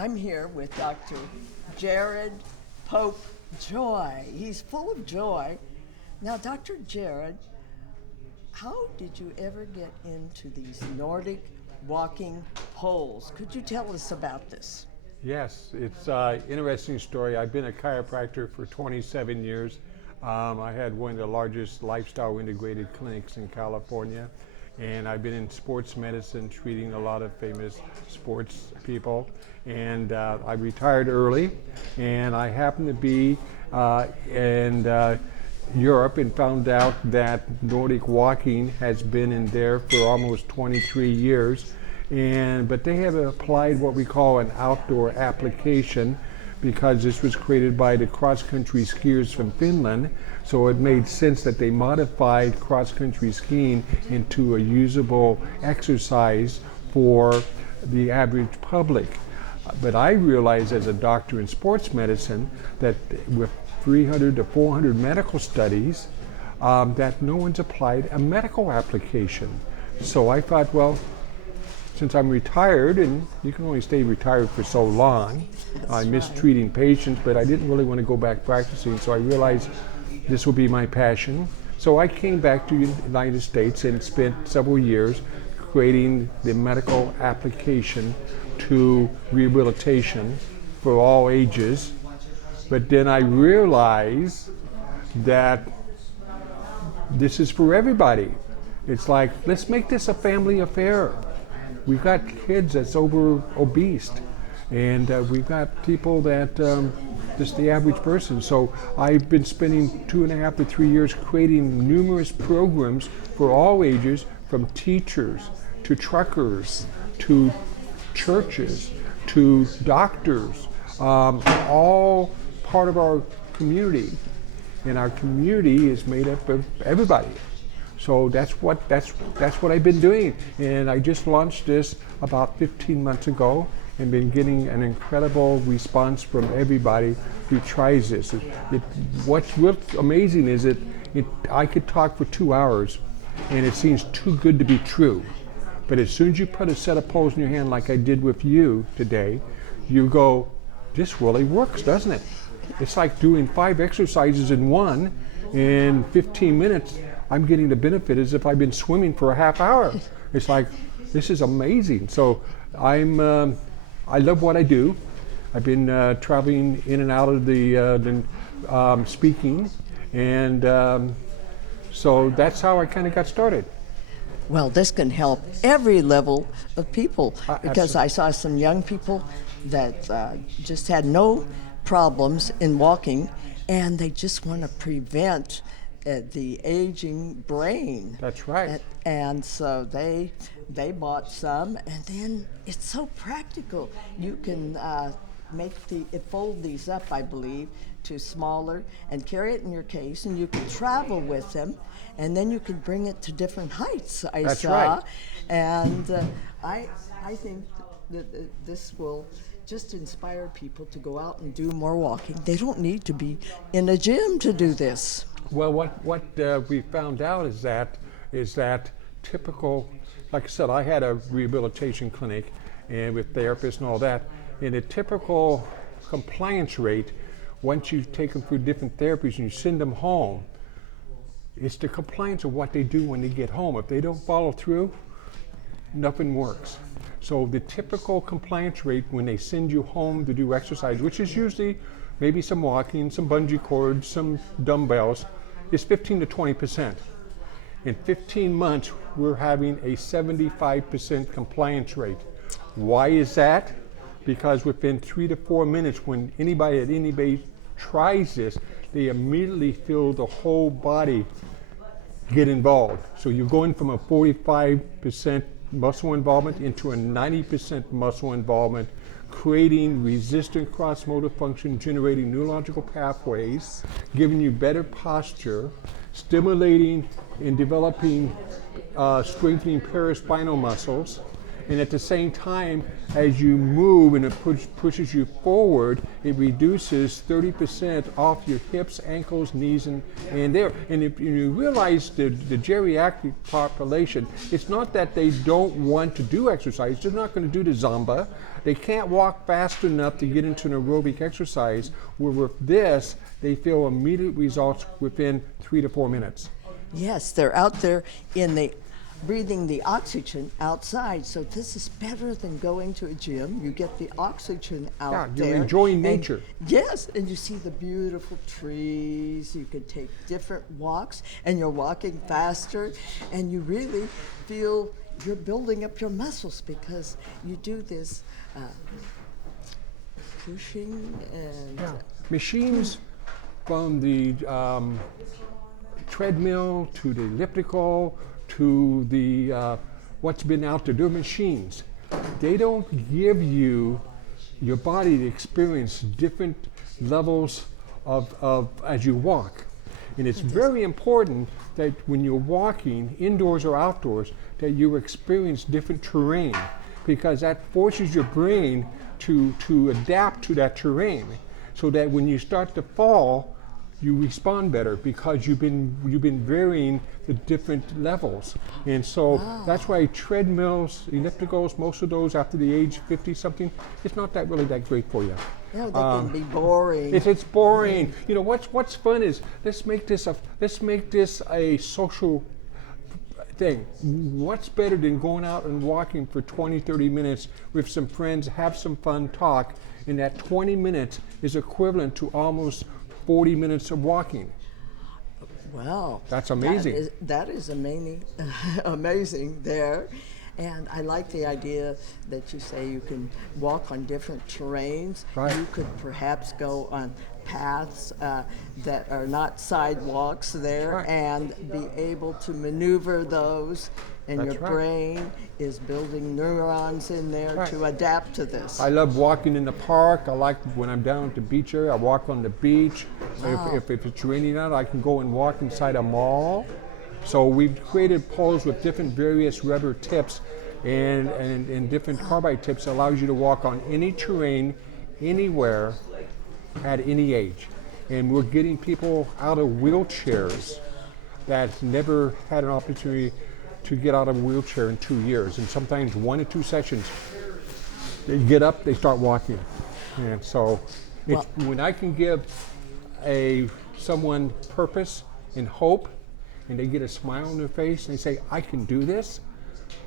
I'm here with Dr. Gerred Popejoy. He's full of joy. Now, Dr. Gerred, how did you ever get into these Nordic walking poles? Could you tell us about this? Yes, it's an interesting story. I've been a chiropractor for 27 years. I had one of the largest lifestyle integrated clinics in California, and I've been in sports medicine treating a lot of famous sports people. And I retired early, and I happened to be in Europe and found out that Nordic Walking has been in there for almost 23 years. But they have applied what we call an outdoor application because this was created by the cross-country skiers from Finland. So it made sense that they modified cross-country skiing into a usable exercise for the average public. But I realized as a doctor in sports medicine that with 300 to 400 medical studies, that no one's applied a medical application. So I thought, well, since I'm retired, and you can only stay retired for so long, I miss treating patients, but I didn't really want to go back practicing, so I realized this will be my passion. So I came back to the United States and spent several years creating the medical application to rehabilitation for all ages. But then I realized that this is for everybody. It's like, let's make this a family affair. We've got kids that's obese, and we've got people that just the average person. So I've been spending 2.5 to 3 years creating numerous programs for all ages, from teachers to truckers to churches to doctors, all part of our community. And our community is made up of everybody. So that's what I've been doing, and I just launched this about 15 months ago, and been getting an incredible response from everybody who tries this. What's amazing is I could talk for 2 hours, and it seems too good to be true. But as soon as you put a set of poles in your hand, like I did with you today, you go, this really works, doesn't it? It's like doing 5 exercises in one in 15 minutes. I'm getting the benefit as if I've been swimming for a half hour. It's like, this is amazing. So I love what I do. I've been traveling in and out of the speaking, and so that's how I kind of got started. Well, this can help every level of people, because Absolutely. I saw some young people that just had no problems in walking, and they just want to prevent the aging brain. That's right. And so they bought some, and then it's so practical. You can fold these up, I believe, to smaller, and carry it in your case, and you can travel with them, and then you can bring it to different heights. That's right. And I think that this will just inspire people to go out and do more walking. They don't need to be in a gym to do this. Well, what we found out is that typical, like I said, I had a rehabilitation clinic and with therapists and all that, and a typical compliance rate, once you take them through different therapies and you send them home, it's the compliance of what they do when they get home. If they don't follow through, nothing works. So the typical compliance rate when they send you home to do exercise, which is usually maybe some walking, some bungee cords, some dumbbells, is 15 to 20%. In 15 months, we're having a 75% compliance rate. Why is that? Because within 3 to 4 minutes, when anybody tries this, they immediately feel the whole body get involved. So you're going from a 45% muscle involvement into a 90% muscle involvement, creating resistant cross-motor function, generating neurological pathways, giving you better posture, stimulating and developing, strengthening paraspinal muscles, And at the same time, as you move and it pushes you forward, it reduces 30% off your hips, ankles, knees, and there. And if you realize the geriatric population, it's not that they don't want to do exercise, they're not going to do the Zumba. They can't walk fast enough to get into an aerobic exercise, where with this, they feel immediate results within 3 to 4 minutes. Yes, they're out there in the breathing the oxygen outside. So this is better than going to a gym. You get the oxygen out there. You're enjoying and nature. yes, and you see the beautiful trees. You can take different walks, and you're walking faster, and you really feel you're building up your muscles because you do this pushing and Machines from the treadmill to the elliptical to the what's been out there, they're machines. They don't give you your body to experience different levels of as you walk. And it's very important that when you're walking, indoors or outdoors, that you experience different terrain, because that forces your brain to adapt to that terrain, so that when you start to fall, you respond better because you've been varying the different levels. And so that's why treadmills, ellipticals, most of those after the age 50 something, it's not that really that great for you. yeah, they can be boring. It's boring. You know what's fun is let's make this a social thing. What's better than going out and walking for 20, 30 minutes with some friends, have some fun, talk, and that 20 minutes is equivalent to almost 40 minutes of walking. Wow. That's amazing. That is amazing, amazing there. And I like the idea that you say you can walk on different terrains. Right. You could perhaps go on paths that are not sidewalks there, Right. and be able to maneuver those. And That's your right. brain is building neurons in there Right. to adapt to this. I love walking in the park. I like when I'm down at the beach area, I walk on the beach. Wow. If it's raining out, I can go and walk inside a mall. So we've created poles with different various rubber tips and different carbide tips that allows you to walk on any terrain, anywhere, at any age. And we're getting people out of wheelchairs that never had an opportunity to get out of a wheelchair in 2 years. And sometimes 1 to 2 sessions, they get up, they start walking. And so when I can give someone purpose and hope, and they get a smile on their face and they say, I can do this,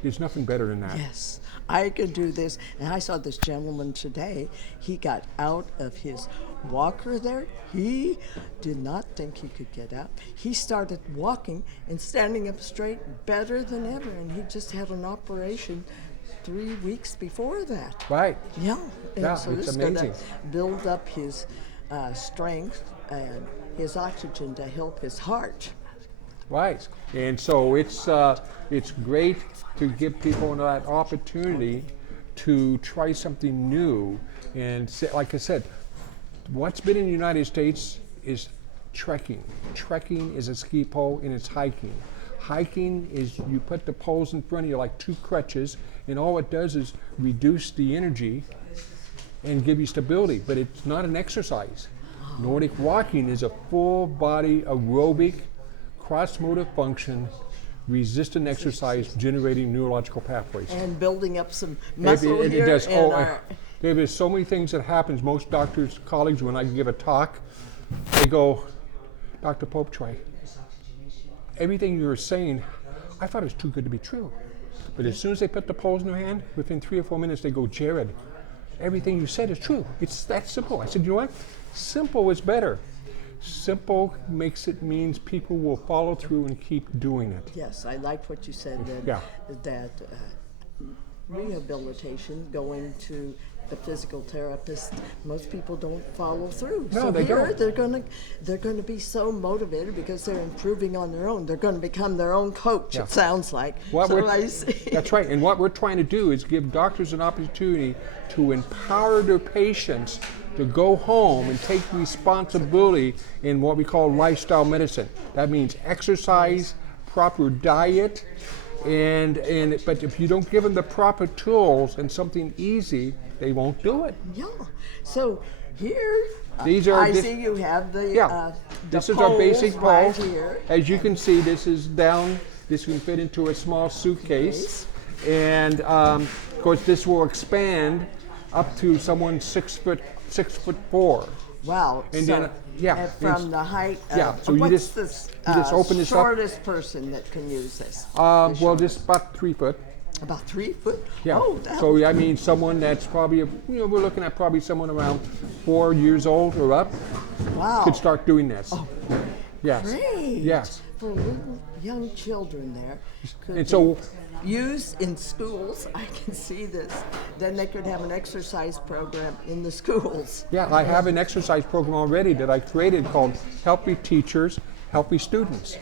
there's nothing better than that. Yes, I can do this. And I saw this gentleman today. He got out of his walker there. He did not think he could get up. He started walking and standing up straight better than ever. And he just had an operation 3 weeks before that. Right. Yeah. And Yeah, so it's this is going to amazing. build up his strength and his oxygen to help his heart. Right. And so it's great to give people that opportunity to try something new. And like I said, what's been in the United States is trekking. Trekking is a ski pole and it's hiking. Hiking is you put the poles in front of you like 2 crutches, and all it does is reduce the energy and give you stability, but it's not an exercise. Nordic walking is a full body aerobic cross-motor function, resistant exercise generating neurological pathways. And building up some muscle It here. does. in our, There's so many things that happens. Most doctors, colleagues, when I give a talk, they go, Dr. Popejoy, everything you were saying, I thought it was too good to be true. But as soon as they put the poles in their hand, within 3 or 4 minutes, they go, Gerred, everything you said is true. It's that simple. I said, you know what? Simple is better. Simple means people will follow through and keep doing it. yes, I liked what you said Yeah. that rehabilitation, going to the physical therapist, most people don't follow through. No, so they here don't. they're gonna be so motivated because they're improving on their own. They're gonna become their own coach. Yeah. It sounds like. What So we're- I see. That's right. And what we're trying to do is give doctors an opportunity to empower their patients to go home and take responsibility in what we call lifestyle medicine. That means exercise, proper diet, But if you don't give them the proper tools and something easy, they won't do it. Yeah. So here, These are I see you have the this is our basic pole. right here. As you can see, this is down. This can fit into a small suitcase, and of course, this will expand up to someone 6'4". Wow. And so, then, yeah, and from the height of, yeah, so you what's just- this, you just open this up. shortest person that can use this? Well, this is about 3 foot. About 3 foot? Yeah. Oh, that So I mean, someone that's probably, we're looking at probably someone around 4 years old or up wow. could start doing this. Oh, Yes. great. Yes. For little young children there. Could And so, be used in schools, I can see this. Then they could have an exercise program in the schools. yeah, I have an exercise program already that I created called Healthy Teachers, Healthy Students.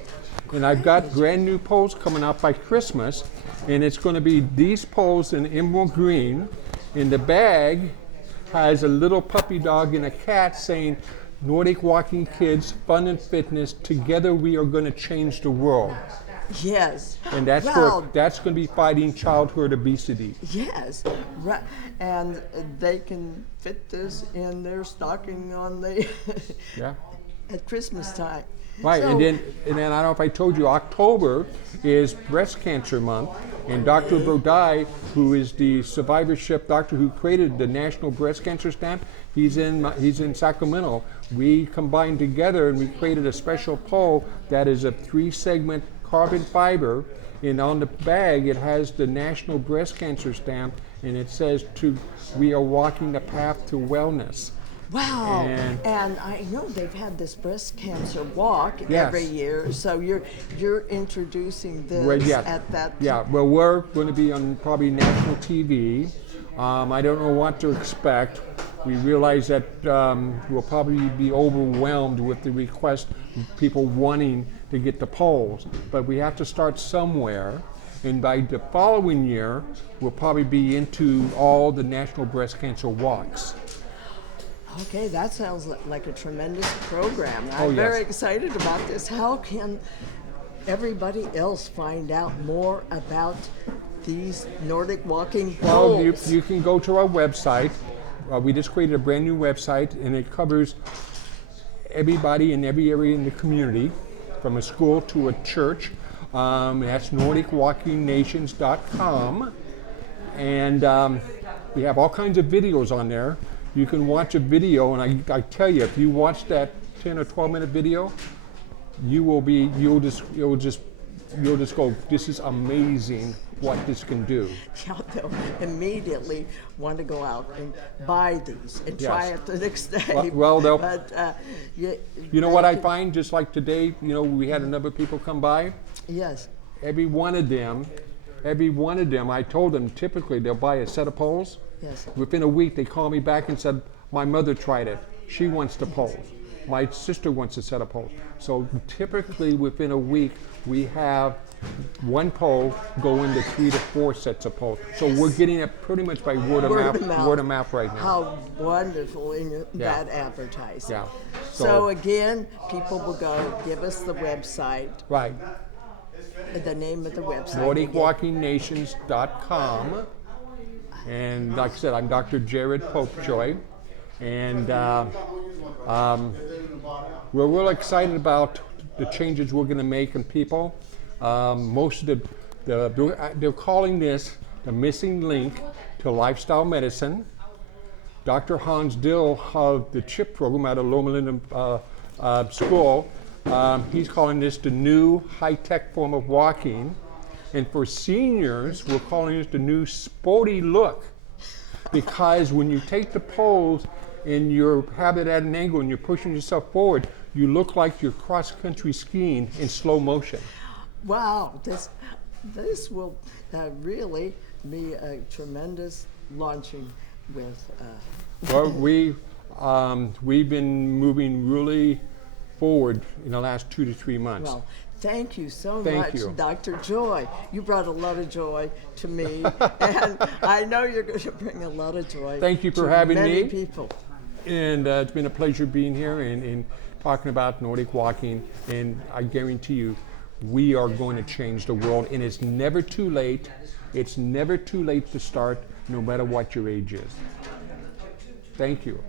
And I've got brand new poles coming out by Christmas, and it's going to be these poles in emerald green. And the bag has a little puppy dog and a cat saying, Nordic Walking Kids, Fun and Fitness, together we are going to change the world. Yes. And that's well, that's going to be fighting childhood obesity. yes. Right. And they can fit this in their stocking on the Yeah. at Christmas time. Right, So- and then I don't know if I told you, October is Breast Cancer Month, and Dr. Gerred, who is the survivorship doctor who created the National Breast Cancer Stamp, he's in Sacramento. We combined together and we created a special pole that is a 3-segment carbon fiber, and on the bag it has the National Breast Cancer Stamp, and it says we are walking the path to wellness. Wow. And- And I know they've had this breast cancer walk Yes. every year. So you're introducing this Well, yeah. at that. Yeah, well, we're going to be on probably national TV. I don't know what to expect. We realize that we'll probably be overwhelmed with the request of people wanting to get the polls, but we have to start somewhere. And by the following year, we'll probably be into all the national breast cancer walks. Okay, that sounds like a tremendous program. Oh, I'm yes. very excited about this. How can everybody else find out more about these Nordic walking Well, poles? you can go to our website. We just created a brand new website, and it covers everybody in every area in the community, from a school to a church. That's NordicWalkingNations.com. And we have all kinds of videos on there. You can watch a video, and I tell you, if you watch that 10 or 12-minute video, you'll just go, this is amazing what this can do. Yeah, they'll immediately want to go out and buy these and try Yes. it the next day. Well, they'll- But You know what I find, just like today, we had a number of people come by. Yes. Every one of them, I told them typically they'll buy a set of poles. Yes. Within a week, they call me back and said, my mother tried it. She wants the poles. My sister wants a set of poles. So typically within a week, we have one pole go into 3 to 4 sets of poles. So we're getting it pretty much by word of mouth right now. How wonderful in Yeah. that advertising. Yeah. So again, people will go, give us the website, Right. the name of the website. NordicWalkingNations.com. And like I said, I'm Dr. Gerred Popejoy. And we're real excited about the changes we're going to make in people. Most of they're calling this the missing link to lifestyle medicine. Dr. Hans Dill of the CHIP program out of Loma Linda School, he's calling this the new high-tech form of walking. And for seniors, we're calling this the new sporty look. Because when you take the poles and you have it at an angle and you're pushing yourself forward, you look like you're cross-country skiing in slow motion. Wow, this will really be a tremendous launching with. Well, we've been moving really forward in the last 2 to 3 months. Well, thank you so Thank much, you. Dr. Joy. You brought a lot of joy to me, and I know you're going to bring a lot of joy. Thank you for to having many me. people. And it's been a pleasure being here and talking about Nordic walking. And I guarantee you, we are going to change the world, and it's never too late. It's never too late to start, no matter what your age is. Thank you.